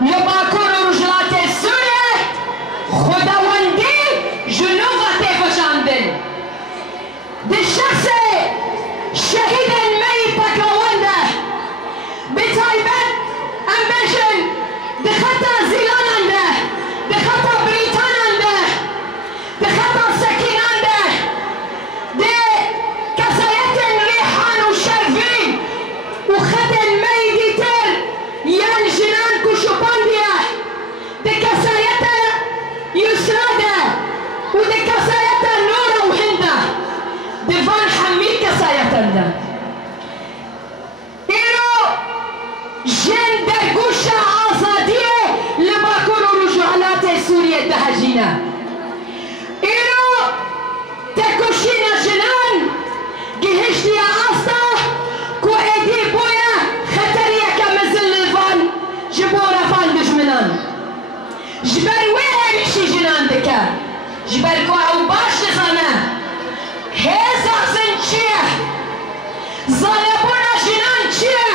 لباکور و رجلات سوریه خداوندی جنوبات فشاندن ده شخص شهید می پکاونده بتایبت ام بشن ده خطا زیلاننده ده خطا بریتاننده ده خطا سکیننده ده کسایت ریحان و شرفین و خط میدیتر یان جنان کشوپاندیه ده کسایت یسراده و ده کسایت نور و هنده ده فان حمی کسایتنده ایرو جن در گوش آزادیه لباکور و رجوعات سوریه دهجینه ایرو تکوشین جنان گهشتی آستا کو ایدی بویا خطریه که مثل لفان جبور فان دجمنان جبر وی همیشی جنان دکه جبر کو او باش نزانه هزا زن چیه زانبونا جنان چیه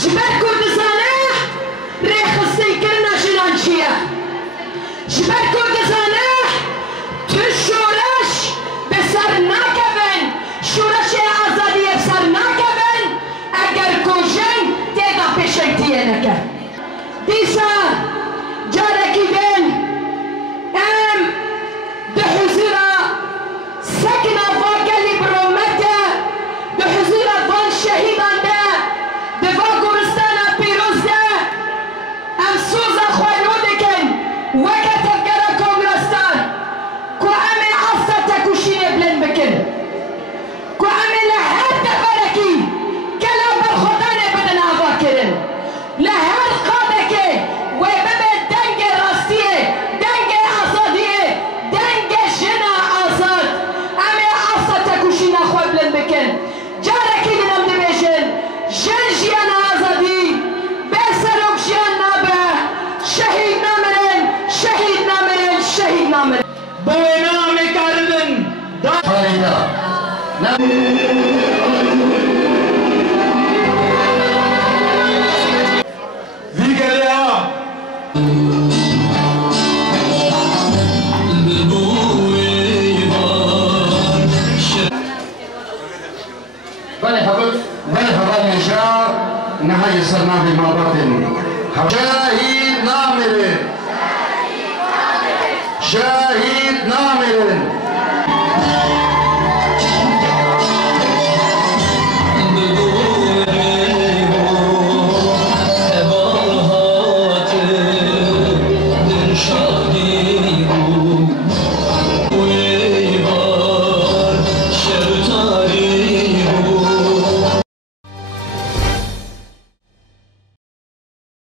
جبر کو دزانه ریخستی کرنا جنان چیه جبر کو دزانه تو شورش بسر نکبن شورش آزادی بسر نکبن اگر کوشن تیدا پیشنگتیه نکه دیسا جارکی دن ام ده حضورا سکنا واقعی برومته ده حضورا وان شهیدان ده ده وان گورستان پیروز ده ام سوزا خوانو دکن وقت افگرا کنگرستان کو امی عصا تکوشین بلند بکن کو امی لحر دفرکی کلا بر خدا نبدن آوا کرن لحر قادکه و ببه دنگ راستیه دنگ آزادیه دنگ جنا آزاد امی عصا تکوشین خواه بلند بکن جارکی دنم دبیشن جن جیان آزادی بسروک جیان نابه شهید نامرن شهید نامرن شهید نامرن بوی نامی کردن فایده ویگلی ها بله حضرت بله حضرت انشاء نهاية سرنا بما باطن شهيد نامر شهيد نامر